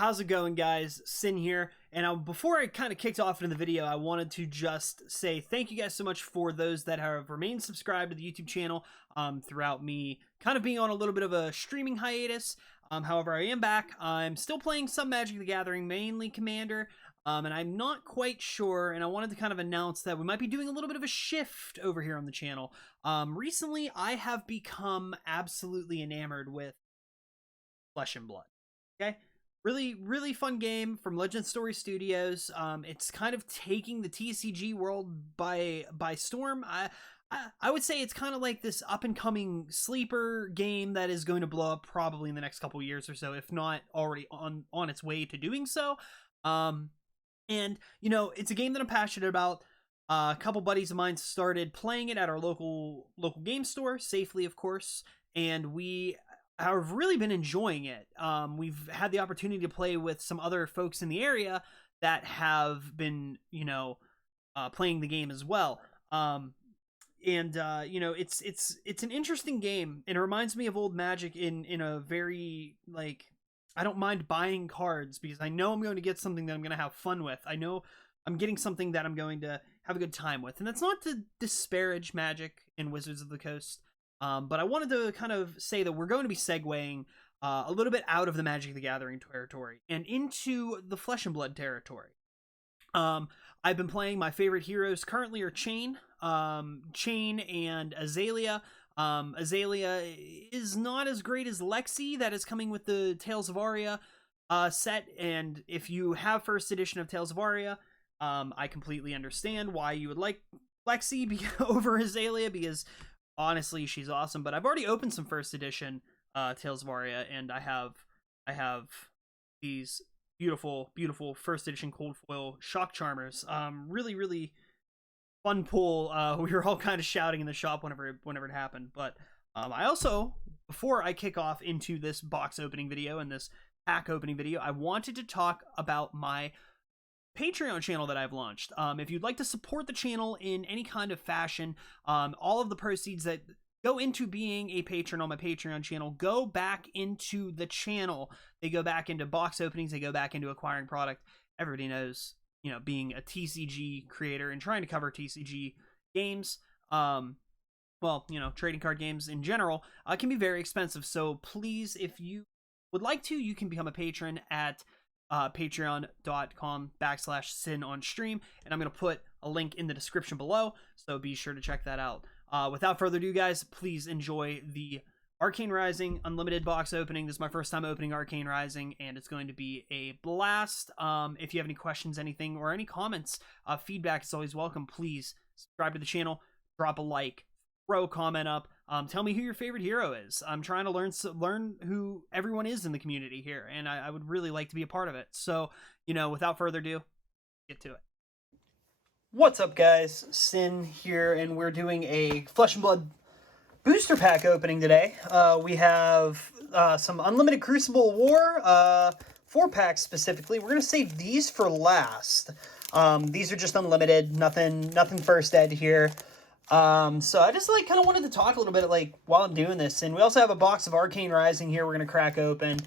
How's it going, guys? Sin here. And before I kind of kicked off into the video, I wanted to just say thank you guys so much for those that have remained subscribed to the YouTube channel throughout me kind of being on a little bit of a streaming hiatus. However, I am back. I'm still playing some Magic the Gathering, mainly Commander, and I'm not quite sure, and I wanted to kind of announce that we might be doing a little bit of a shift over here on the channel. Recently, I have become absolutely enamored with Flesh and Blood. Okay? Really fun game from Legend Story Studios. It's kind of taking the TCG world by storm. I would say it's kind of like this up-and-coming sleeper game that is going to blow up probably in the next couple years or so, if not already on its way to doing so. And, you know, it's a game that I'm passionate about. A couple buddies of mine started playing it at our local game store, safely, of course, and I've really been enjoying it. We've had the opportunity to play with some other folks in the area that have been, you know, playing the game as well. You know, it's an interesting game, and it reminds me of old Magic in a very, like, I don't mind buying cards because I know I'm going to get something that I'm going to have fun with. I know I'm getting something that I'm going to have a good time with, and that's not to disparage Magic and Wizards of the Coast. But I wanted to kind of say that we're going to be segueing a little bit out of the Magic the Gathering territory and into the Flesh and Blood territory. I've been playing my favorite heroes currently are Chain and Azalea. Azalea is not as great as Lexi that is coming with the Tales of Aria set, and if you have first edition of Tales of Aria, I completely understand why you would like Lexi over Azalea, because honestly, she's awesome. But I've already opened some first edition Tales of Aria, and I have these beautiful first edition cold foil shock charmers. Really fun pull. We were all kind of shouting in the shop whenever it happened. But I also, before I kick off into this box opening video and this pack opening video, I wanted to talk about my Patreon channel that I've launched. If you'd like to support the channel in any kind of fashion, all of the proceeds that go into being a patron on my Patreon channel go back into the channel. They go back into box openings, they go back into acquiring product. Everybody knows, you know, being a TCG creator and trying to cover TCG games, well, you know, trading card games in general, can be very expensive. So please, if you would like to, you can become a patron at patreon.com/SinOnStream, and I'm going to put a link in the description below, so be sure to check that out. Without further ado, guys, please enjoy the Arcane Rising Unlimited box opening. This is my first time opening Arcane Rising, and it's going to be a blast. If you have any questions, anything, or any comments, feedback is always welcome. Please subscribe to the channel, drop a like, throw a comment up. Tell me who your favorite hero is. I'm trying to learn who everyone is in the community here, and I would really like to be a part of it. So, you know, without further ado, get to it. What's up, guys? Sin here, and we're doing a Flesh and Blood booster pack opening today. We have some Unlimited Crucible War, 4 packs specifically. We're going to save these for last. These are just unlimited, nothing first ed here. So I just kind of wanted to talk a little bit while I'm doing this, and we also have a box of Arcane Rising here we're going to crack open,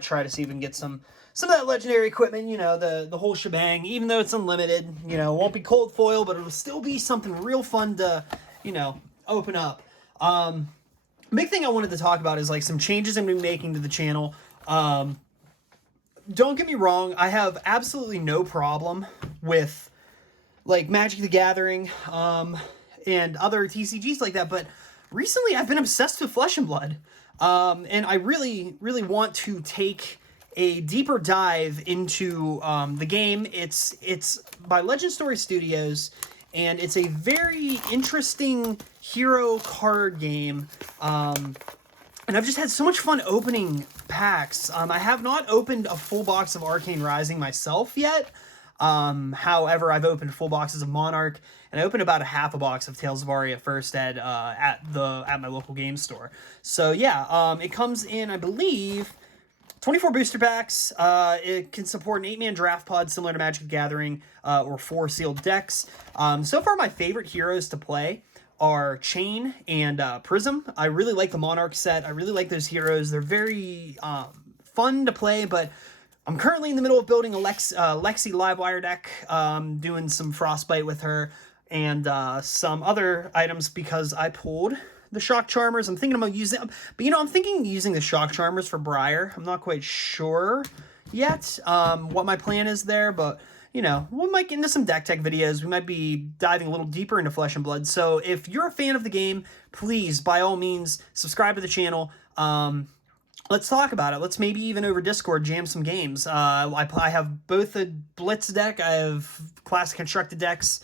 try to see if we can get some of that legendary equipment, you know, the whole shebang. Even though it's unlimited, you know, it won't be cold foil, but it'll still be something real fun to, you know, open up. Big thing I wanted to talk about is some changes I'm going to be making to the channel. Don't get me wrong, I have absolutely no problem with Magic the Gathering, and other TCGs like that, but recently I've been obsessed with Flesh and Blood, and I really want to take a deeper dive into the game. It's by Legend Story Studios, and it's a very interesting hero card game, and I've just had so much fun opening packs. I have not opened a full box of Arcane Rising myself yet. However, I've opened full boxes of Monarch, and I opened about a half a box of Tales of Aria First Ed at my local game store. So yeah, it comes in, I believe, 24 booster packs. It can support an 8-man draft pod similar to Magic the Gathering, or 4 sealed decks. So far, my favorite heroes to play are Chain and Prism. I really like the Monarch set. I really like those heroes. They're very fun to play, but I'm currently in the middle of building a Lexi Livewire deck, doing some Frostbite with her, and some other items because I pulled the Shock Charmers. I'm thinking about using, but I'm thinking using the Shock Charmers for Briar. I'm not quite sure yet what my plan is there, but we might get into some deck tech videos. We might be diving a little deeper into Flesh and Blood. So if you're a fan of the game, please, by all means, subscribe to the channel. Let's talk about it. Let's maybe even over Discord jam some games. I have both a Blitz deck, I have classic constructed decks,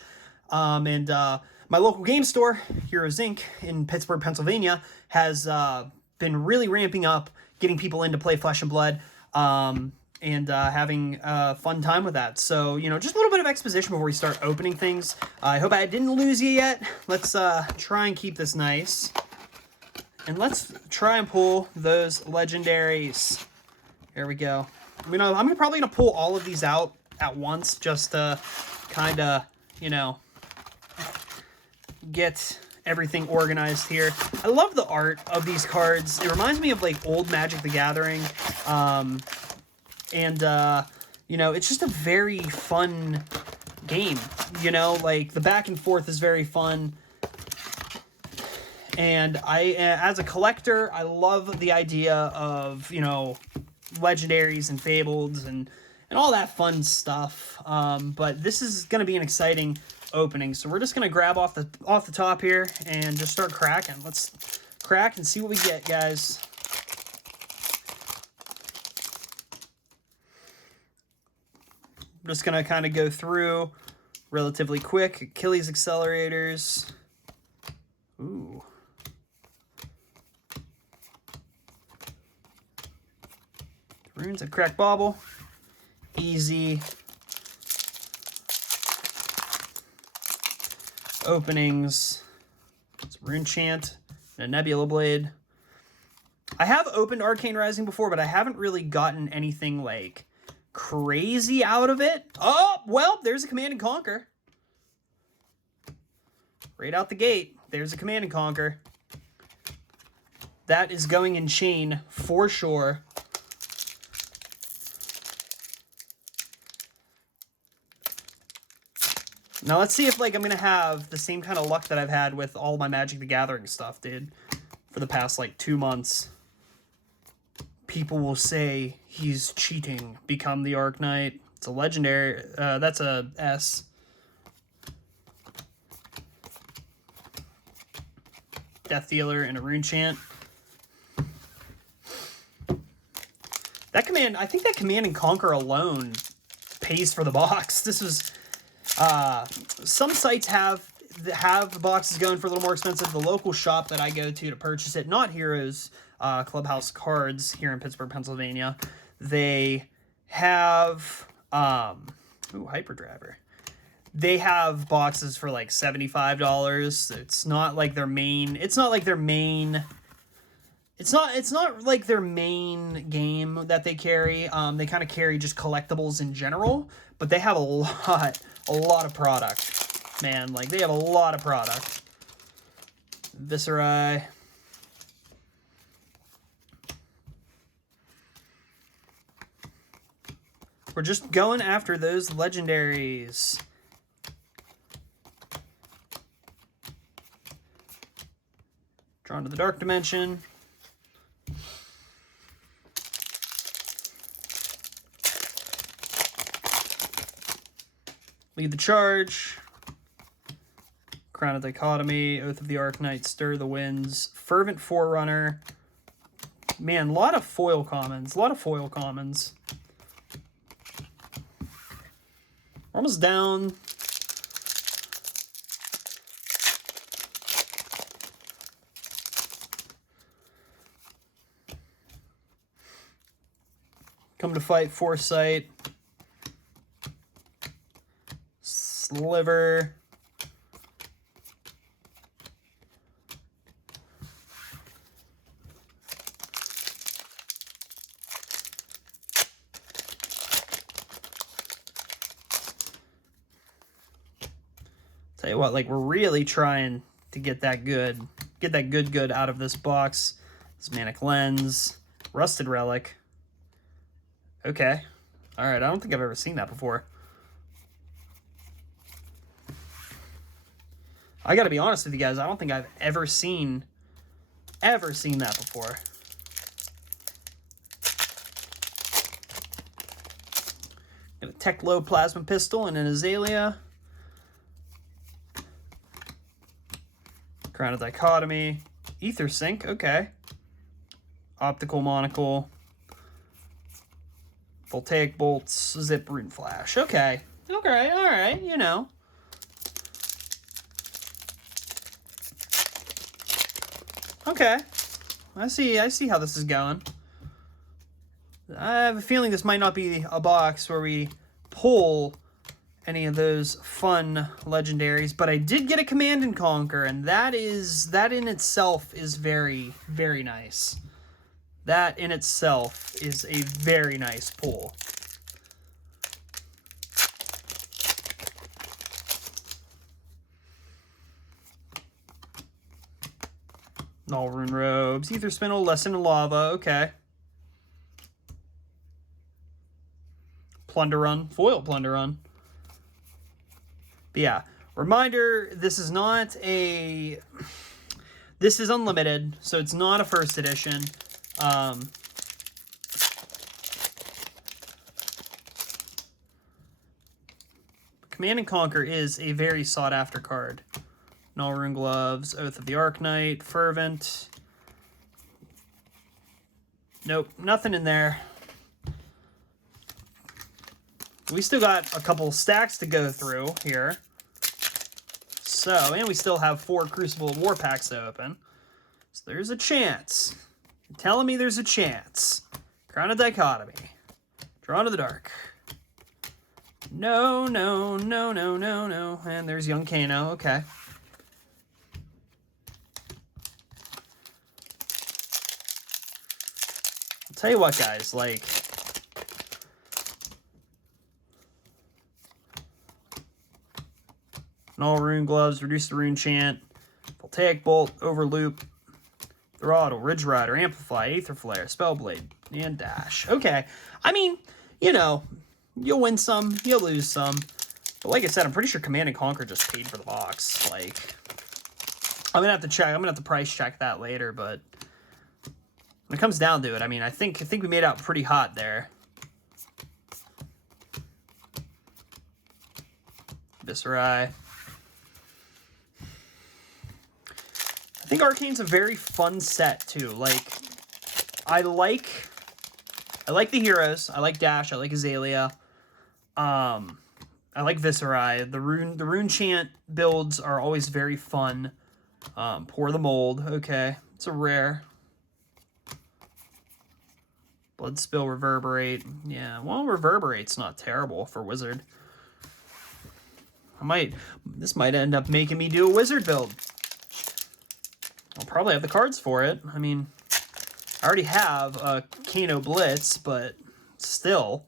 and my local game store, Heroes Inc. in Pittsburgh, Pennsylvania, has been really ramping up, getting people in to play Flesh and Blood, and having a fun time with that. So, just a little bit of exposition before we start opening things. I hope I didn't lose you yet. Let's try and keep this nice. And let's try and pull those legendaries. Here we go. I'm probably gonna pull all of these out at once, just to kind of, get everything organized here. I love the art of these cards. It reminds me of like old Magic the Gathering, it's just a very fun game. Like the back and forth is very fun. And as a collector, I love the idea of, legendaries and fableds and all that fun stuff. But this is going to be an exciting opening. So we're just going to grab off the top here and just start cracking. Let's crack and see what we get, guys. I'm just going to kind of go through relatively quick. Achilles accelerators. Ooh. Runes of Crack Bauble. Easy. Openings. It's Rune Chant and a Nebula Blade. I have opened Arcane Rising before, but I haven't really gotten anything like crazy out of it. Oh, well, there's a Command and Conquer. Right out the gate, there's a Command and Conquer. That is going in chain for sure. Now let's see if I'm going to have the same kind of luck that I've had with all my Magic the Gathering stuff, dude. For the past 2 months. People will say he's cheating. Become the Arc Knight. It's a legendary. That's a S. Death Dealer and a Rune Chant. That command, I think that Command and Conquer alone pays for the box. This was... some sites have the boxes going for a little more expensive. The local shop that I go to purchase it, not Heroes Clubhouse Cards here in Pittsburgh, Pennsylvania, they have Hyperdriver. They have boxes for $75. It's not like their main. It's not like their main game that they carry. They kind of carry just collectibles in general, but they have a lot of product, man. They have a lot of product. Viscerai. We're just going after those legendaries. Drawn to the Dark Dimension. Lead the Charge. Crown of Dichotomy. Oath of the Arcanite. Stir the Winds. Fervent Forerunner. Man, a lot of foil commons. A lot of foil commons. We're almost down. Come to Fight, Foresight. Sliver. Tell you what, we're really trying to get that good out of this box. This Manic Lens, Rusted Relic. Okay, All right, I don't think I've ever seen that before. I gotta be honest with you guys, I don't think I've ever seen that before. Got a Tech-Low Plasma Pistol and an Azalea. Crown of Dichotomy. Ether Sync, okay. Optical Monocle. Voltaic Bolts. Zip Rune Flash. Okay. Okay, alright, you know. Okay. I see how this is going. I have a feeling this might not be a box where we pull any of those fun legendaries, but I did get a Command and Conquer, and that in itself is very, very nice. That in itself is a very nice pull. Null Rune Robes, Ether Spindle, Lesson in Lava, okay. Plunder Run, Foil Plunder Run. But yeah, reminder, this is unlimited, so it's not a first edition. Command and Conquer is a very sought after card. Null Rune Gloves, Oath of the Arknight, Fervent. Nope, nothing in there. We still got a couple stacks to go through here. So, and we still have 4 Crucible War packs to open. So there's a chance. You're telling me there's a chance. Crown of Dichotomy. Drawn to the Dark. No, no, no, no, no, no. And there's Young Kano, okay. I'll tell you what, guys, like... Null Rune Gloves, Reduce the Rune Chant, Voltaic Bolt, Overloop, Throttle, Ridge Rider, Amplify, Aether Flare, Spellblade, and Dash. Okay, I mean, you know, you'll win some, you'll lose some. But like I said, I'm pretty sure Command and Conquer just paid for the box. Like, I'm gonna have to check. I'm gonna have to price check that later. But when it comes down to it, I mean, I think we made out pretty hot there. Viscerai. I think Arcane's a very fun set too. Like, I like the heroes. I like Dash. I like Azalea. I like Viscerai. The rune chant builds are always very fun. Pour the Mold. Okay, it's a rare. Blood Spill, Reverberate. Yeah, well, Reverberate's not terrible for Wizard. This might end up making me do a Wizard build. I'll probably have the cards for it. I mean, I already have a Kano Blitz, but still.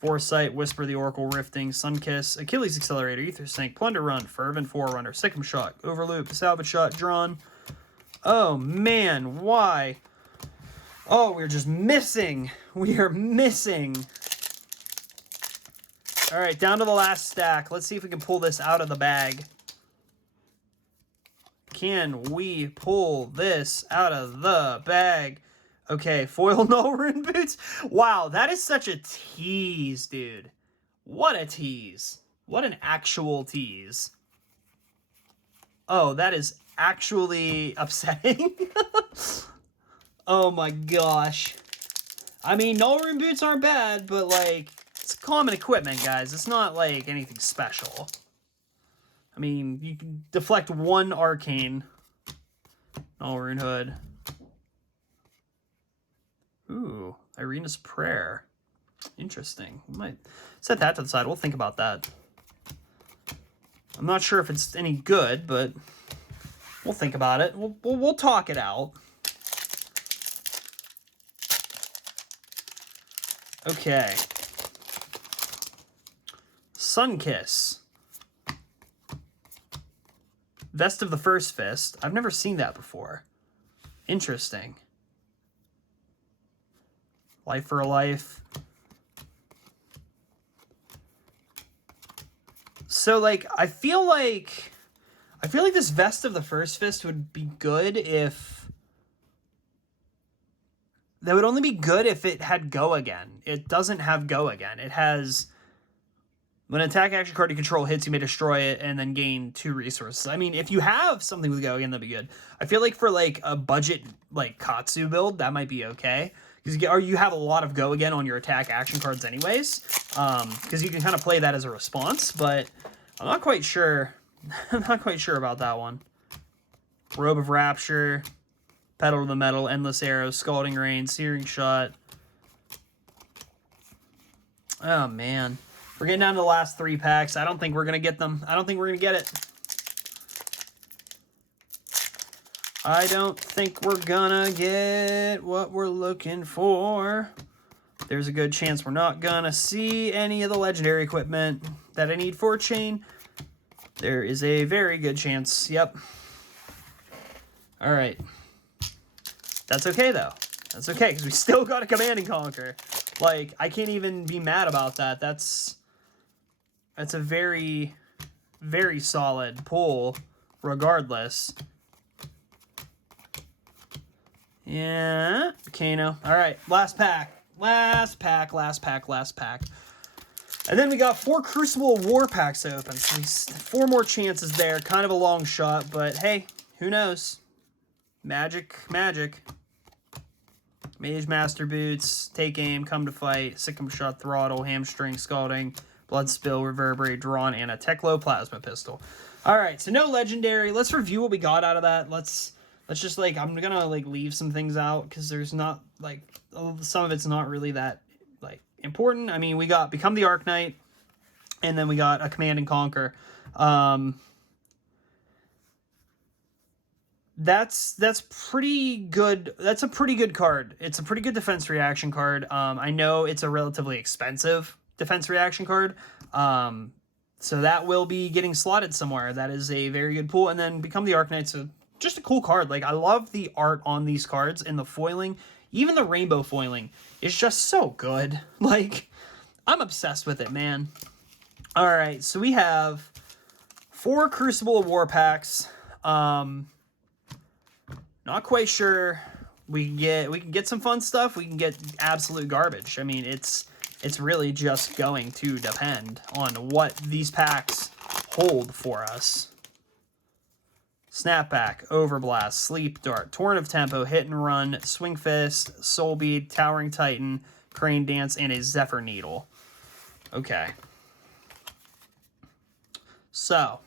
Foresight, Whisper the Oracle, Rifting, Sunkiss, Achilles Accelerator, Ether Sync, Plunder Run, Fervent Forerunner, Sikkim Shot, Overloop, Salvage Shot, Drawn. Oh, man, why? Oh, we're just missing. We are missing. All right, down to the last stack. Let's see if we can pull this out of the bag. Can we pull this out of the bag? Okay, foil Null Rune Boots. Wow, that is such a tease, dude. What a tease. What an actual tease. Oh, that is actually upsetting. Oh my gosh. I mean, Null Rune Boots aren't bad, but like, it's common equipment, guys. It's not like anything special. I mean, you can deflect one Arcane. Null Rune Hood. Ooh, Irina's Prayer. Interesting. We might set that to the side. We'll think about that. I'm not sure if it's any good, but we'll think about it. We'll talk it out. Okay. Sunkiss. Vest of the First Fist. I've never seen that before. Interesting. Life for a Life. So, like, I feel like this Vest of the First Fist would be good if... That would only be good if it had Go Again. It doesn't have Go Again. It has... When an attack action card you control hits, you may destroy it and then gain 2 resources. I mean, if you have something with Go Again, that'd be good. I feel like for, like, a budget, like, Katsu build, that might be okay. Or you have a lot of Go Again on your attack action cards anyways. Because you can kind of play that as a response, but I'm not quite sure. I'm not quite sure about that one. Robe of Rapture, Pedal to the Metal, Endless Arrow, Scalding Rain, Searing Shot. Oh, man. We're getting down to the last 3 packs. I don't think we're going to get them. I don't think we're going to get it. I don't think we're going to get what we're looking for. There's a good chance we're not going to see any of the legendary equipment that I need for Chain. There is a very good chance. Yep. All right. That's okay, though. That's okay, because we still got a Command and Conquer. Like, I can't even be mad about that. That's a very, very solid pull, regardless. Yeah, Kano. All right, last pack. Last pack. And then we got 4 Crucible War packs open. So 4 more chances there. Kind of a long shot, but hey, who knows? Magic. Mage Master Boots, Take Aim, Come to Fight, Sikkim Shot, Throttle, Hamstring, Scalding, Blood Spill, Reverberate, Drawn, and a Teklo Plasma Pistol. All right, so no legendary. Let's review what we got out of that. Let's just, like, I'm gonna, like, leave some things out because there's not, like, some of it's not really that, like, important. I mean, we got Become the Arc Knight, and then we got a Command and Conquer. That's pretty good. That's a pretty good card. It's a pretty good defense reaction card. I know it's a relatively expensive defense reaction card. So that will be getting slotted somewhere. That is a very good pull. And then Become the Arc Knight, so just a cool card. Like, I love the art on these cards and the foiling. Even the rainbow foiling is just so good. Like, I'm obsessed with it, man. All right, so we have 4 Crucible of War packs. Not quite sure. We can get some fun stuff. We can get absolute garbage. I mean, it's really just going to depend on what these packs hold for us. Snapback, Overblast, Sleep Dart, Torrent of Tempo, Hit and Run, Swing Fist, Soul Bead, Towering Titan, Crane Dance, and a Zephyr Needle. Okay. So,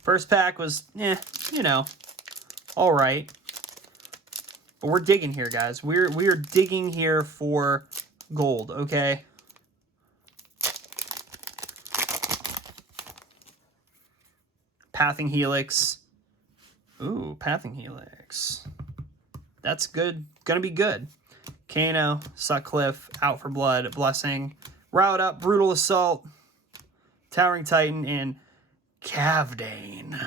first pack was, you know, all right. But we're digging here, guys. We are digging here for gold, okay? Pathing Helix. Ooh, Pathing Helix. That's good. Gonna be good. Kano, Sutcliffe, Out for Blood, Blessing, Route Up, Brutal Assault, Towering Titan, and Cavdane.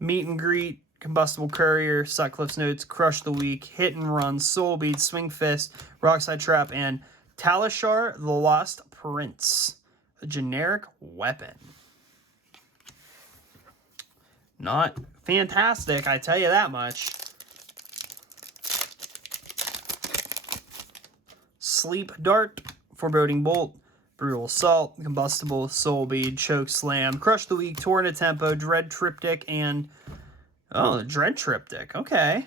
Meet and Greet, Combustible Courier, Sutcliffe's Notes, Crush the Weak, Hit and Run, Soul Bead, Swing Fist, Rockside Trap, and Talishar, the Lost Prince. A generic weapon. Not fantastic, I tell you that much. Sleep Dart, Foreboding Bolt, Brutal Assault, Combustible, Soul Bead, Choke Slam, Crush the Weak, Torrent of Tempo, Dread Triptych, and... Oh, the Dread Triptych. Okay.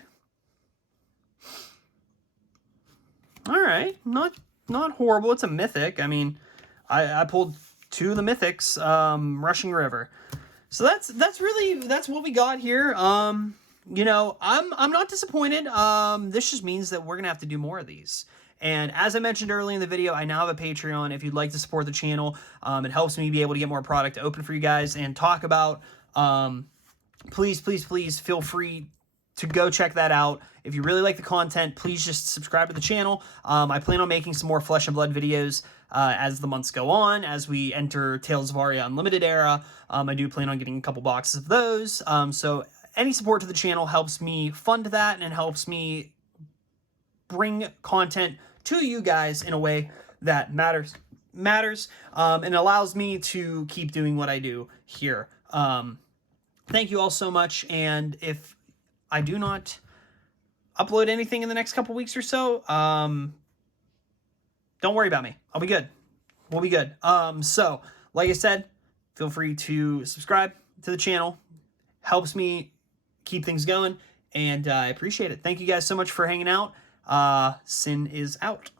Alright. Not horrible. It's a mythic. I mean, I pulled 2 of the mythics. Rushing River. So that's what we got here. You know, I'm not disappointed. This just means that we're gonna have to do more of these. And as I mentioned earlier in the video, I now have a Patreon. If you'd like to support the channel, it helps me be able to get more product open for you guys and talk about. Please feel free to go check that out. If you really like the content, please just subscribe to the channel. I plan on making some more Flesh and Blood videos as the months go on, as we enter Tales of Aria Unlimited era. I do plan on getting a couple boxes of those. So any support to the channel helps me fund that and helps me bring content to you guys in a way that matters and allows me to keep doing what I do here. Thank you all so much, and if I do not upload anything in the next couple weeks or so, don't worry about me. I'll be good. We'll be good. So, like I said, feel free to subscribe to the channel. Helps me keep things going, and I appreciate it. Thank you guys so much for hanging out. Sin is out.